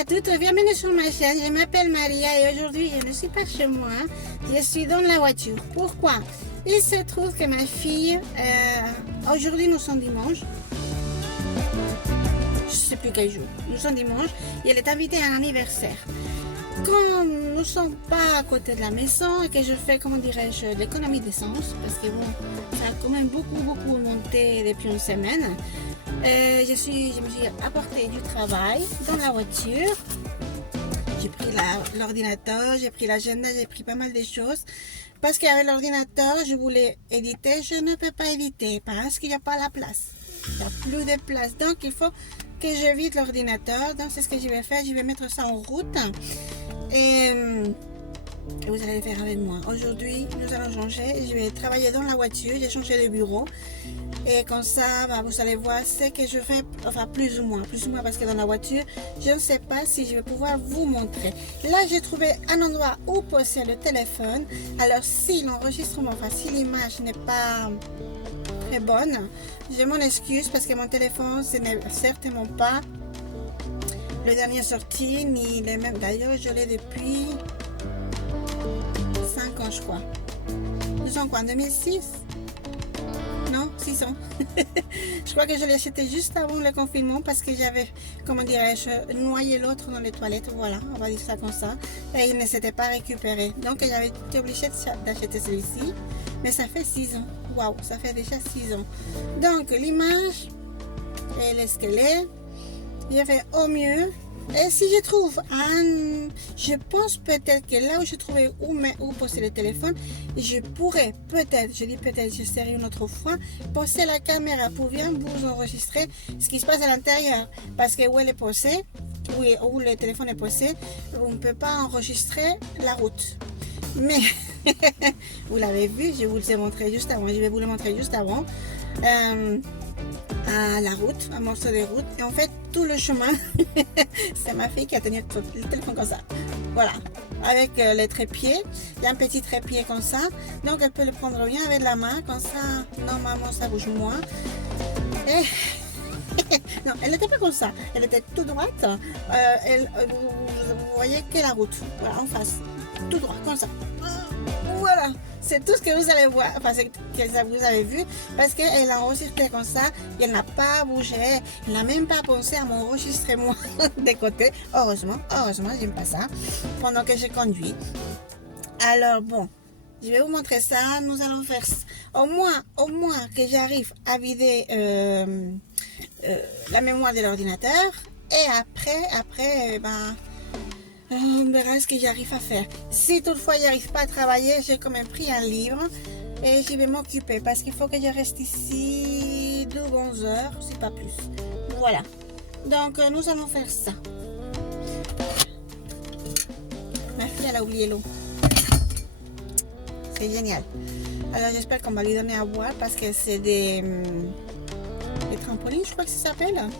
à toutes, bienvenue sur ma chaîne. Je m'appelle Maria et aujourd'hui je ne suis pas chez moi, je suis dans la voiture. Pourquoi? Il se trouve que ma fille, aujourd'hui nous sommes dimanche, je ne sais plus quel jour, nous sommes dimanche et elle est invitée à un anniversaire. Quand nous ne sommes pas à côté de la maison et que je fais, comment dirais-je, l'économie d'essence, parce que bon, ça a quand même beaucoup monté depuis une semaine. Je me suis apporté du travail dans la voiture. J'ai pris l'ordinateur, j'ai pris l'agenda, j'ai pris pas mal de choses. Parce qu'avec l'ordinateur, je voulais éditer, je ne peux pas éditer parce qu'il n'y a pas la place. Il n'y a plus de place. Donc, il faut que je vide l'ordinateur. Donc, c'est ce que je vais faire. Je vais mettre ça en route. Et vous allez le faire avec moi. Aujourd'hui, nous allons changer. Je vais travailler dans la voiture. J'ai changé de bureau. Et comme ça, bah, vous allez voir ce que je fais, enfin plus ou moins, parce que dans la voiture, je ne sais pas si je vais pouvoir vous montrer. Là, j'ai trouvé un endroit où poser le téléphone. Alors, si l'enregistrement, enfin, si l'image n'est pas très bonne, je m'en excuse parce que mon téléphone, ce n'est certainement pas le dernier sorti, ni les mêmes. D'ailleurs, je l'ai depuis 5 ans, je crois. Nous sommes quoi, en 2006? Non, 6 ans. Je crois que je l'ai acheté juste avant le confinement parce que j'avais, comment dirais-je, noyé l'autre dans les toilettes. Voilà, on va dire ça comme ça. Et il ne s'était pas récupéré. Donc j'avais été obligée d'acheter celui-ci. Mais ça fait 6 ans. Waouh, ça fait déjà 6 ans. Donc l'image, elle est ce qu'elle est. J'ai fait au mieux. Et si je trouve je pense peut-être que là où je trouvais où poser le téléphone, je pourrais peut-être, je dis peut-être, je serai une autre fois, poser la caméra pour bien vous enregistrer ce qui se passe à l'intérieur. Parce que où elle est posée, où le téléphone est posé, on ne peut pas enregistrer la route. Mais, vous l'avez vu, je vous le ai montré juste avant, je vais vous le montrer juste avant. À la route, un morceau de route, et en fait tout le chemin c'est ma fille qui a tenu le téléphone comme ça, voilà, avec les trépieds. Il y a un petit trépied comme ça, donc elle peut le prendre bien avec la main comme ça, normalement ça bouge moins. Et non, elle n'était pas comme ça, elle était tout droite. Vous voyez que la route, voilà, en face, tout droit comme ça. Voilà, c'est tout ce que vous allez voir, enfin c'est que vous avez vu, parce qu'elle a enregistré comme ça, et elle n'a pas bougé, elle n'a même pas pensé à m'enregistrer moi de côté. Heureusement, j'aime pas ça, pendant que je conduis. Alors bon, je vais vous montrer ça, nous allons faire au moins que j'arrive à vider la mémoire de l'ordinateur, et après, on verra ce que j'arrive à faire. Si toutefois je n'arrive pas à travailler, j'ai quand même pris un livre et je vais m'occuper parce qu'il faut que je reste ici 2 bonnes heures, si pas plus. Voilà. Donc nous allons faire ça. Ma fille elle a oublié l'eau. C'est génial. Alors j'espère qu'on va lui donner à boire parce que c'est des trampolines, je crois que ça s'appelle.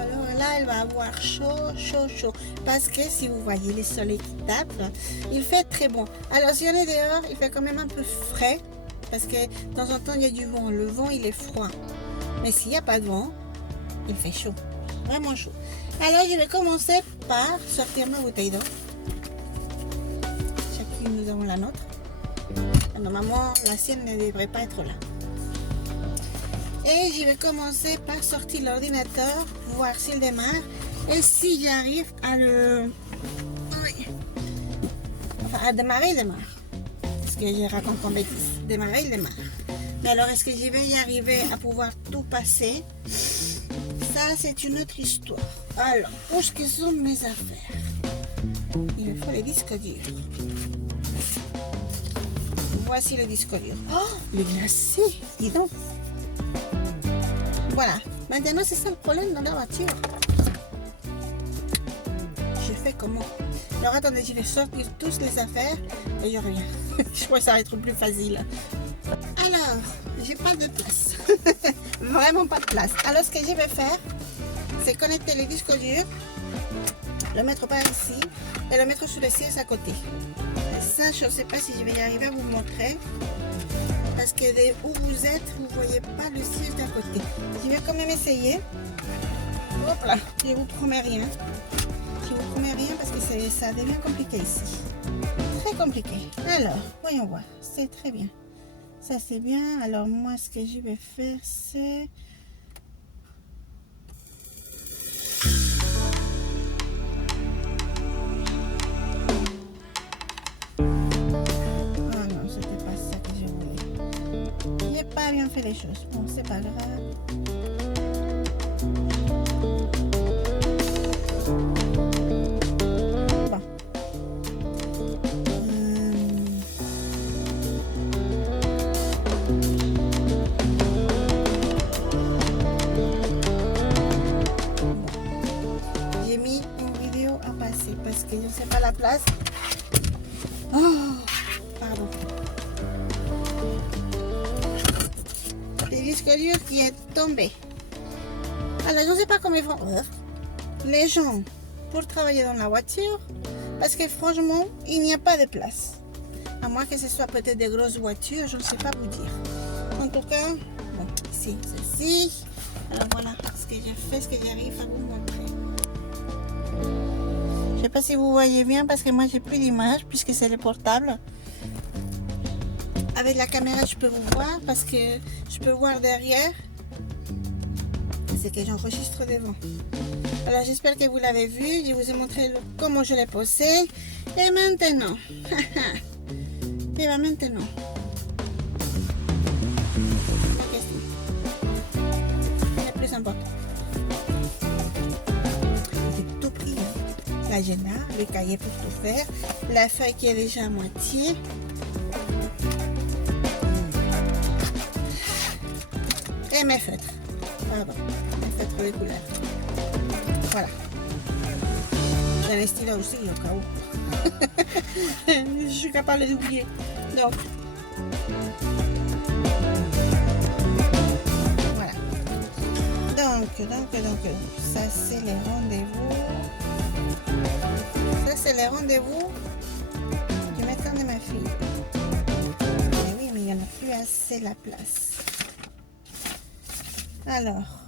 Alors là, elle va avoir chaud. Parce que si vous voyez le soleil qui tape, il fait très bon. Alors si on est dehors, il fait quand même un peu frais. Parce que de temps en temps, il y a du vent. Le vent, il est froid. Mais s'il n'y a pas de vent, il fait chaud. Vraiment chaud. Alors je vais commencer par sortir ma bouteille d'eau. Chacune, nous avons la nôtre. Normalement, la sienne ne devrait pas être là. Et je vais commencer par sortir l'ordinateur, voir s'il démarre et si j'arrive à à démarrer, il démarre. Parce que je raconte en bêtise. Démarrer, il démarre. Mais alors, est-ce que je vais y arriver à pouvoir tout passer? Ça, c'est une autre histoire. Alors, où est-ce que sont mes affaires? Il me faut les disques durs. Voici le disque dur. Oh, le glacé, dis donc. Voilà, maintenant c'est ça le problème dans la voiture. Je fais comment? Alors attendez, je vais sortir toutes les affaires et je reviens. Je crois que ça va être plus facile. Alors, j'ai pas de place. Vraiment pas de place. Alors ce que je vais faire, c'est connecter le disque dur, le mettre par ici et le mettre sur le siège à côté. Ça, je ne sais pas si je vais y arriver à vous montrer. Parce que de où vous êtes, vous ne voyez pas le siège d'à côté. Je vais quand même essayer. Hop là, je ne vous promets rien. Je vous promets rien parce que ça devient compliqué ici. Très compliqué. Alors, voyons voir. C'est très bien. Ça, c'est bien. Alors, moi, ce que je vais faire, c'est... Ah non, c'était pas ça que je voulais. J'ai pas bien fait les choses. Bon, c'est pas grave. Parce que je ne sais pas la place. Oh, pardon. Le disque dur qui est tombé. Alors, je ne sais pas comment ils font les gens pour travailler dans la voiture. Parce que franchement, il n'y a pas de place. À moins que ce soit peut-être des grosses voitures, je ne sais pas vous dire. En tout cas, bon, ici, ceci. Alors voilà ce que j'ai fait, ce que j'arrive à vous montrer. Je ne sais pas si vous voyez bien parce que moi j'ai plus d'image puisque c'est le portable. Avec la caméra je peux vous voir parce que je peux voir derrière. C'est que j'enregistre devant. Alors j'espère que vous l'avez vu. Je vous ai montré comment je l'ai posé. Et maintenant. Et bien maintenant. La question. C'est plus important. L'agenda, le cahier pour tout faire, la feuille qui est déjà à moitié. Et mes feutres. Pardon, mes feutres de couleur. Voilà. J'ai un stylo aussi au cas où. Je suis capable d'oublier. Donc. Voilà. Donc, ça c'est les rendez-vous. Ça, c'est les rendez-vous du médecin de ma fille. Mais oui, mais il n'y en a plus assez la place. Alors.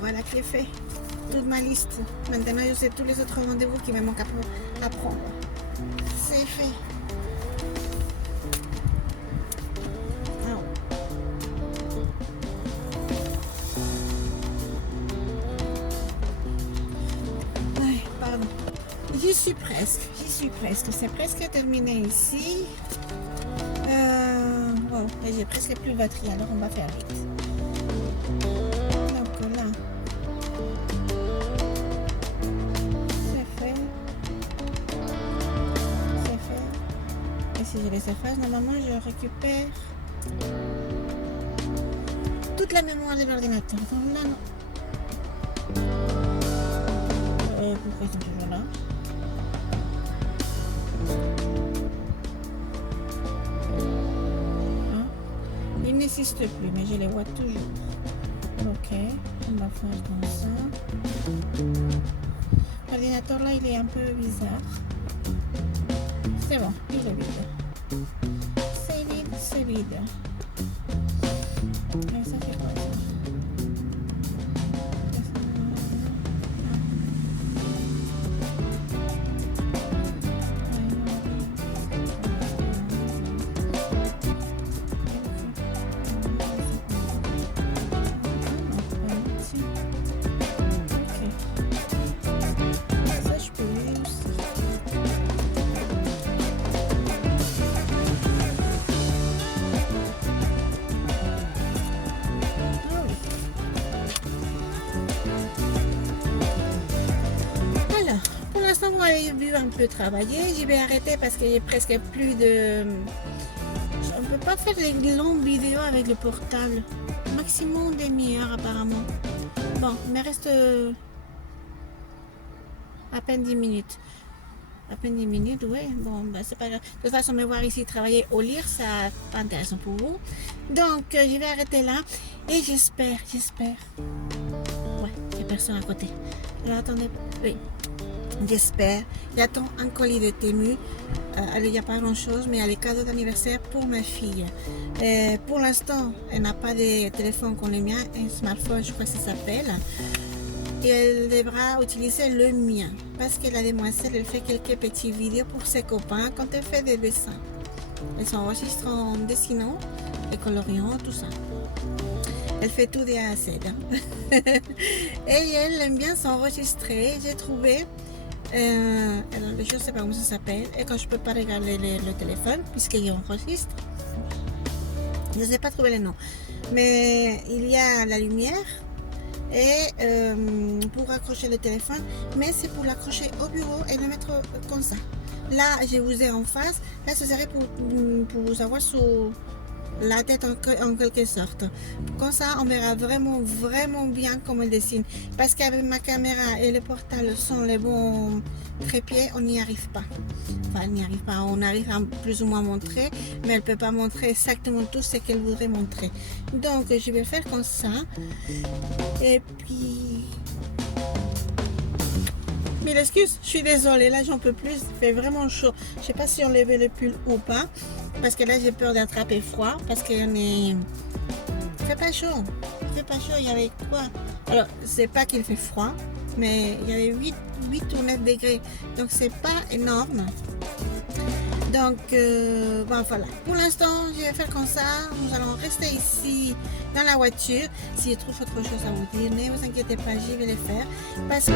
Voilà qui est fait. Toute ma liste. Maintenant, je sais tous les autres rendez-vous qui me manquent à prendre. C'est fait. Pardon. J'y suis presque. C'est presque terminé ici. Wow, j'ai presque plus de batterie, alors on va faire vite. Donc là, c'est fait. Et si je les efface, normalement je récupère toute la mémoire de l'ordinateur. Donc là, non. Pourquoi ils sont toujours là? Ils n'existent plus, mais je les vois toujours. Ok, on va faire comme ça. L'ordinateur là, il est un peu bizarre. C'est bon, il est vide. C'est vide. Mais ça fait quoi ça? Vous m'avez vu un peu travailler, je vais arrêter parce qu'il y a presque plus de... On ne peut pas faire des longues vidéos avec le portable. Maximum demi-heure apparemment. Bon, il me reste à peine 10 minutes. À peine 10 minutes, oui. Bon, ben, c'est pas grave. De toute façon, me voir ici travailler au lire, ça pas intéressant pour vous. Donc, je vais arrêter là. Et j'espère. Ouais, il n'y a personne à côté. Alors, attendez. Oui. J'espère. J'attends un colis de Temu. Il n'y a pas grand chose, mais il y a les cadeaux d'anniversaire pour ma fille. Pour l'instant, elle n'a pas de téléphone comme le mien, un smartphone, je crois que ça s'appelle. Et elle devra utiliser le mien parce que la demoiselle, elle fait quelques petites vidéos pour ses copains quand elle fait des dessins. Elle s'enregistre en dessinant et coloriant, tout ça. Elle fait tout de A à Z. Et elle aime bien s'enregistrer. J'ai trouvé... alors, je ne sais pas comment ça s'appelle. Et quand je ne peux pas regarder le téléphone, puisqu'il enregistre, je ne sais pas trouver le nom. Mais il y a la lumière et pour accrocher le téléphone, mais c'est pour l'accrocher au bureau et le mettre comme ça. Là, je vous ai en face. Là, ce serait pour vous avoir sous la tête en quelque sorte. Comme ça, on verra vraiment bien comment elle dessine. Parce qu'avec ma caméra et le portable sont les bons trépieds, on n'y arrive pas. Enfin, on n'y arrive pas. On arrive à plus ou moins montrer, mais elle ne peut pas montrer exactement tout ce qu'elle voudrait montrer. Donc, je vais faire comme ça. Et puis... Mille excuses, je suis désolée, là j'en peux plus, il fait vraiment chaud. Je sais pas si enlever le pull ou pas, parce que là j'ai peur d'attraper froid, parce qu'on est... Il fait pas chaud, il y avait quoi? Alors, c'est pas qu'il fait froid, mais il y avait 8 ou 9 degrés, donc c'est pas énorme. Donc, bon voilà, pour l'instant je vais faire comme ça, nous allons rester ici dans la voiture. Si je trouve autre chose à vous dire, ne vous inquiétez pas, je vais les faire. Parce que...